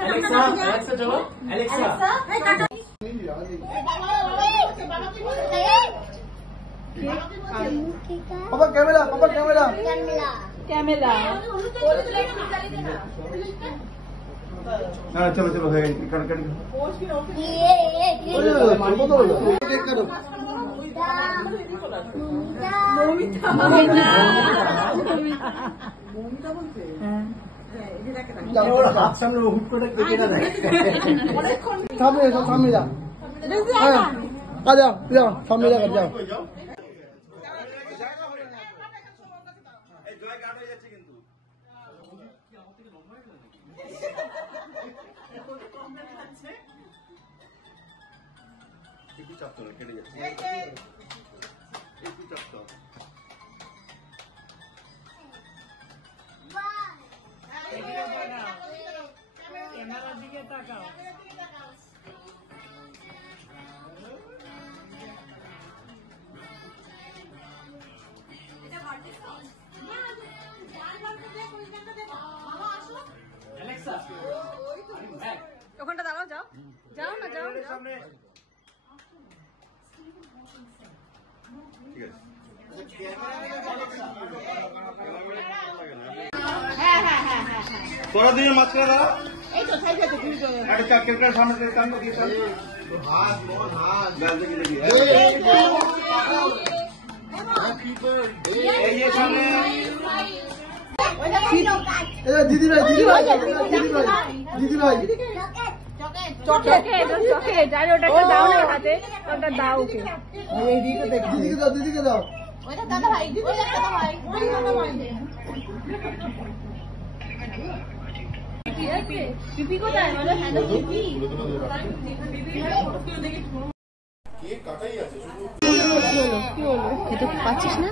Alexa Alexa चलो Alexa पापा camera camera हाँ चलो चलो है कर कर हाथ सामने हुक করে কেটে না দেয় सामने सामने जा आ जाओ जाओ सामने जा कर जाओ একটু চাপতে হবে কেটে যাচ্ছে একটু চাপতে হবে ক্যামেরার দিকে তাকাও एलेक्सा ওখানটা দাঁড়াও যাও যাও না যাও সামনে ঠিক আছে তোরা দুজন মাঝখানে দাঁড়া এই তো সাইডে তো তুমি আরে ক্যামেরার সামনে থেকে কান দিয়ে চল হাত মোহন হাত গাল থেকে দেখি এই যে সামনে दीदी भाई চকেট আরে ওটা একটা দাও না হাতে ওটা দাও ওকে दीदी के दाओ ওটা দাদা ভাই পিপি কোথায় বলো হ্যালো পিপি কেক কাটাই আছে শুধু কি হলো এটা পাচ্ছিস না